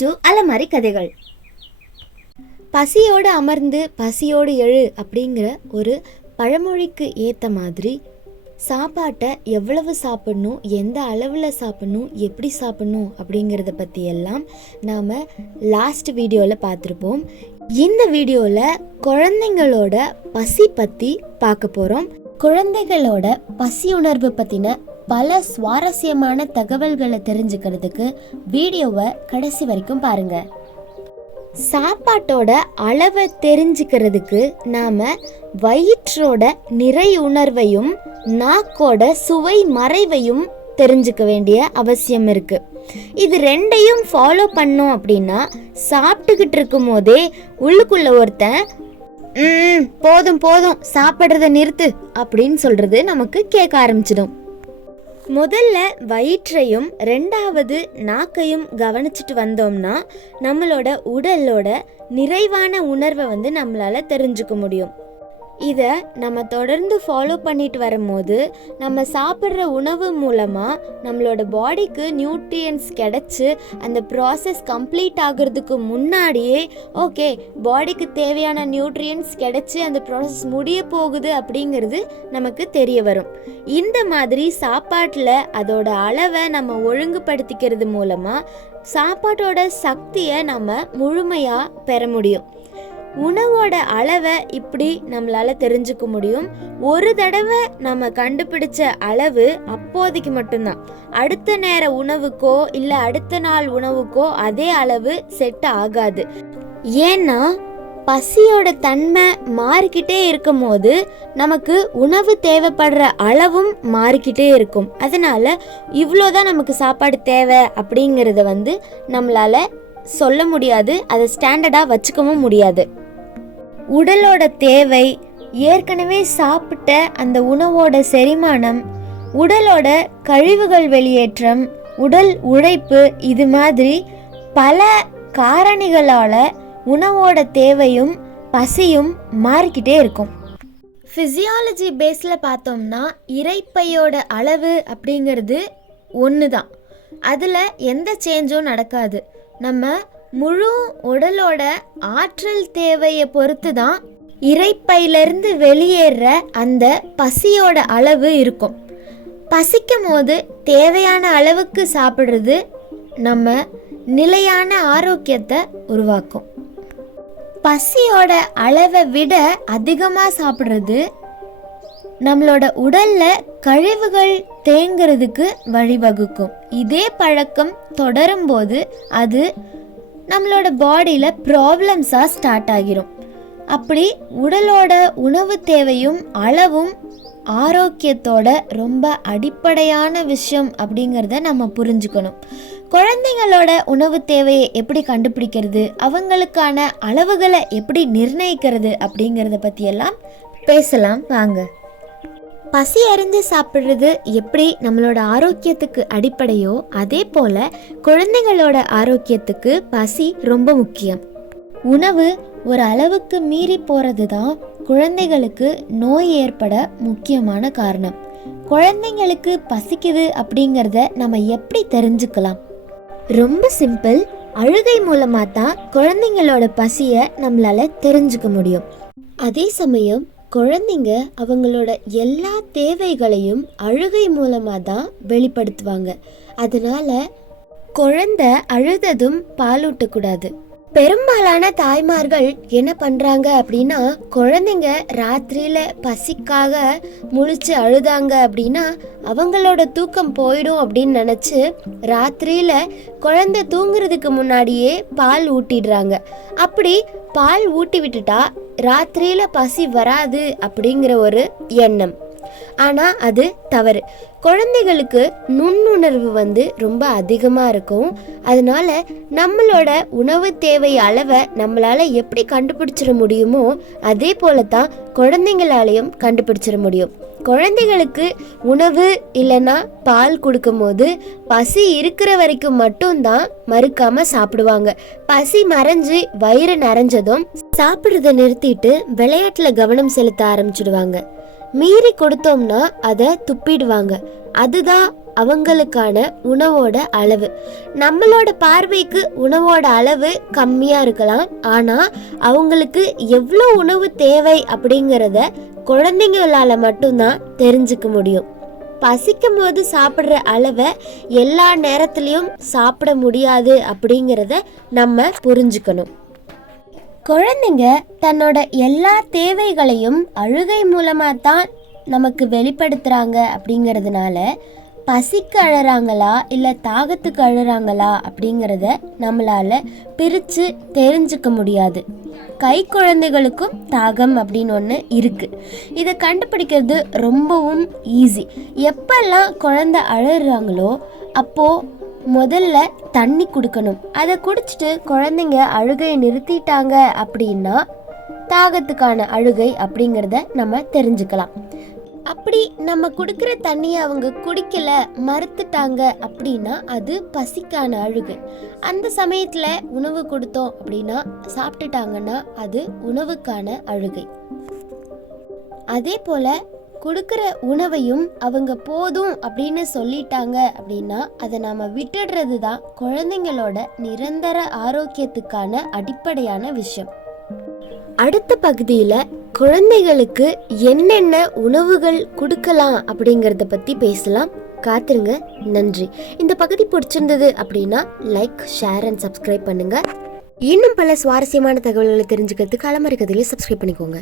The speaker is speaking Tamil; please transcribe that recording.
வெல்கம் டு அலமாரி கதைகள். பசியோடு அமர்ந்து பசியோடு எழு அப்படிங்கிற ஒரு பழமொழிக்கு ஏற்ற மாதிரி சாப்பாட்டை எவ்வளவு சாப்பிடணும், எந்த அளவில் சாப்பிடணும், எப்படி சாப்பிடணும் அப்படிங்கிறத பற்றி எல்லாம் நாம் லாஸ்ட் வீடியோவில் பார்த்துருப்போம். இந்த வீடியோவில் குழந்தைங்களோட பசி பற்றி பார்க்க போகிறோம். குழந்தைகளோட பசி உணர்வு பற்றின பல சுவாரஸ்யமான தகவல்களை தெரிஞ்சுக்கிறதுக்கு வீடியோவை கடைசி வரைக்கும் பாருங்க. சாப்பாட்டோட அளவை தெரிஞ்சுக்கிறதுக்கு நாம வயிற்றோட நிறை உணர்வையும் நாக்கோட சுவை மறைவையும் தெரிஞ்சுக்க வேண்டிய அவசியம் இருக்கு. இது ரெண்டையும் ஃபாலோ பண்ணோம் அப்படின்னா சாப்பிட்டுக்கிட்டு இருக்கும் போதே உள்ளுக்குள்ள ஒருத்தன் போதும் போதும் சாப்பிட்றத நிறுத்து அப்படின்னு சொல்றது நமக்கு கேட்க ஆரம்பிச்சிடும். முதல்ல வயிற்றையும் ரெண்டாவது நாக்கையும் கவனிச்சுட்டு வந்தோம்னா நம்மளோட உடலோட நிறைவான உணர்வை நம்மளால தெரிஞ்சுக்க முடியும். இதை நம்ம தொடர்ந்து ஃபாலோ பண்ணிட்டு வரும்போது நம்ம சாப்பிட்ற உணவு மூலமாக நம்மளோட பாடிக்கு நியூட்ரியன்ஸ் கிடச்சி அந்த ப்ராசஸ் கம்ப்ளீட் ஆகிறதுக்கு முன்னாடியே ஓகே பாடிக்கு தேவையான நியூட்ரியன்ஸ் கிடச்சி அந்த ப்ராசஸ் முடிய போகுது அப்படிங்கிறது நமக்கு தெரிய வரும். இந்த மாதிரி சாப்பாட்டில் அதோட அளவை நம்ம ஒழுங்குபடுத்திக்கிறது மூலமாக சாப்பாட்டோட சக்தியை நம்ம முழுமையாக பெற முடியும். உணவோட அளவை இப்படி நம்மளால தெரிஞ்சுக்க முடியும். ஒரு தடவை நம்ம கண்டுபிடிச்ச அளவு அப்போதைக்கு மட்டும்தான். அடுத்த நேர உணவுக்கோ இல்லை அடுத்த நாள் உணவுக்கோ அதே அளவு செட் ஆகாது. ஏன்னா பசியோட தன்மை மாறிக்கிட்டே இருக்கும் போது நமக்கு உணவு தேவைப்படுற அளவும் மாறிக்கிட்டே இருக்கும். அதனால இவ்வளோதான் நமக்கு சாப்பாடு தேவை அப்படிங்கிறத நம்மளால சொல்ல முடியாது, அதை ஸ்டாண்டர்டாக வச்சுக்கவும் முடியாது. உடலோட தேவை, ஏற்கனவே சாப்பிட்ட அந்த உணவோட செரிமானம், உடலோட கழிவுகள் வெளியேற்றம், உடல் உழைப்பு, இது மாதிரி பல காரணிகளால் உணவோட தேவையும் பசியும் மாறிக்கிட்டே இருக்கும். ஃபிசியாலஜி பேஸில் பார்த்தோம்னா இரைப்பையோட அளவு அப்படிங்கிறது ஒன்று தான். அதில் எந்த சேஞ்சும் நடக்காது. நம்ம முழு உடலோட ஆற்றல் தேவையை பொறுத்து தான் இரைப்பையிலிருந்து வெளியேற அந்த பசியோட அளவு இருக்கும். பசிக்கும் போது தேவையான அளவுக்கு சாப்பிட்றது நம்ம நிலையான ஆரோக்கியத்தை உருவாக்கும். பசியோட அளவை விட அதிகமாக சாப்பிட்றது நம்மளோட உடல்ல கழிவுகள் தேங்கிறதுக்கு வழிவகுக்கும். இதே பழக்கம் தொடரும் போது அது நம்மளோட பாடியில் ப்ராப்ளம்ஸாக ஸ்டார்ட் ஆகிரும். அப்படி உடலோட உணவு தேவையும் அளவும் ஆரோக்கியத்தோட ரொம்ப அடிப்படையான விஷயம் அப்படிங்கிறத நம்ம புரிஞ்சுக்கணும். குழந்தைங்களோட உணவு தேவையை எப்படி கண்டுபிடிக்கிறது, அவங்களுக்கான அளவுகளை எப்படி நிர்ணயிக்கிறது அப்படிங்கிறத பற்றியெல்லாம் பேசலாம் வாங்க. பசி அறிஞ்சு சாப்பிட்றது எப்படி நம்மளோட ஆரோக்கியத்துக்கு அடிப்படையோ அதே போல் குழந்தைங்களோட ஆரோக்கியத்துக்கு பசி ரொம்ப முக்கியம். உணவு ஒரு அளவுக்கு மீறி போகிறது தான் குழந்தைகளுக்கு நோய் ஏற்பட முக்கியமான காரணம். குழந்தைங்களுக்கு பசிக்குது அப்படிங்கிறத நம்ம எப்படி தெரிஞ்சுக்கலாம்? ரொம்ப சிம்பிள். அழுகை மூலமாக தான் குழந்தைங்களோட பசியை நம்மளால தெரிஞ்சுக்க முடியும். அதே சமயம் குழந்தைங்க அவங்களோட எல்லா தேவைகளையும் அழுகை மூலமாக தான் வெளிப்படுத்துவாங்க. அதனால குழந்தை அழுததும் பாலூட்டக்கூடாது. பெரும்பாலான தாய்மார்கள் என்ன பண்ணுறாங்க அப்படின்னா, குழந்தைங்க ராத்திரியில் பசிக்காக முழிச்சு அழுதாங்க அப்படின்னா அவங்களோட தூக்கம் போயிடும் அப்படின்னு நினச்சி ராத்திரியில் குழந்தை தூங்குறதுக்கு முன்னாடியே பால் ஊட்டிடுறாங்க. அப்படி பால் ஊட்டி விட்டுட்டா ராத்திரியில் பசி வராது அப்படிங்கிற ஒரு எண்ணம். ஆனால் அது தவறு. குழந்தைகளுக்கு நுண்ணுணர்வு ரொம்ப அதிகமாக இருக்கும். அதனால நம்மளோட உணவு தேவை அளவை நம்மளால் எப்படி கண்டுபிடிச்சிட முடியுமோ அதே போல தான் குழந்தைங்களாலையும் கண்டுபிடிச்சிட முடியும். குழந்தைகளுக்கு உணவு இல்லைன்னா பால் கொடுக்கும் போது பசி இருக்கிற வரைக்கும் மட்டும்தான் மறுக்காம சாப்பிடுவாங்க. பசி மறைஞ்சு வயிறு நிறைஞ்சதும் சாப்பிட்றத நிறுத்திட்டு விளையாட்டுல கவனம் செலுத்த ஆரம்பிச்சிடுவாங்க. மீறி கொடுத்தோம்னா அதை துப்பிடுவாங்க. அதுதான் அவங்களுக்கான உணவோட அளவு. நம்மளோட பார்வைக்கு உணவோட அளவு கம்மியாக இருக்கலாம், ஆனால் அவங்களுக்கு எவ்வளோ உணவு தேவை அப்படிங்கிறத குழந்தைங்களால மட்டும்தான் தெரிஞ்சுக்க முடியும். பசிக்கும் போது சாப்பிட்ற அளவை எல்லா நேரத்துலையும் சாப்பிட முடியாது அப்படிங்கிறத நம்ம புரிஞ்சுக்கணும். குழந்தைங்க தன்னோட எல்லா தேவைகளையும் அழுகை மூலமாக தான் நமக்கு வெளிப்படுத்துகிறாங்க அப்படிங்கிறதுனால பசிக்கு அழறாங்களா இல்லை தாகத்துக்கு அழறாங்களா அப்படிங்கிறத நம்மளால் பிரித்து தெரிஞ்சுக்க முடியாது. கை குழந்தைகளுக்கும் தாகம் அப்படின்னு ஒன்று இருக்குது. இதை கண்டுபிடிக்கிறது ரொம்பவும் ஈஸி. எப்பெல்லாம் குழந்தை அழறாங்களோ அப்போது முதல்ல தண்ணி கொடுக்கணும். அதை குடிச்சிட்டு குழந்தைங்க அழுகையை நிறுத்திட்டாங்க அப்படின்னா தாகத்துக்கான அழுகை அப்படிங்கிறத நம்ம தெரிஞ்சுக்கலாம். அப்படி நம்ம கொடுக்குற தண்ணியை அவங்க குடிக்கல, மறுத்துட்டாங்க அப்படின்னா அது பசிக்கான அழுகை. அந்த சமயத்தில் உணவு கொடுத்தோம் அப்படின்னா சாப்பிட்டுட்டாங்கன்னா அது உணவுக்கான அழுகை. அதே போல் கொடுக்குற உணவையும் அவங்க போதும் அப்படின்னு சொல்லிட்டாங்க அப்படின்னா அதை நாம் விட்டுடுறது தான் குழந்தைங்களோட நிரந்தர ஆரோக்கியத்துக்கான அடிப்படையான விஷயம். அடுத்த பகுதியில் குழந்தைகளுக்கு என்னென்ன உணவுகள் கொடுக்கலாம் அப்படிங்கிறத பற்றி பேசலாம். காத்துருங்க. நன்றி. இந்த பகுதி பிடிச்சிருந்தது அப்படின்னா லைக், ஷேர் அண்ட் சப்ஸ்கிரைப் பண்ணுங்கள். இன்னும் பல சுவாரஸ்யமான தகவல்களை தெரிஞ்சுக்கிறதுக்கு அலமறை கதையிலே சப்ஸ்கிரைப் பண்ணிக்கோங்க.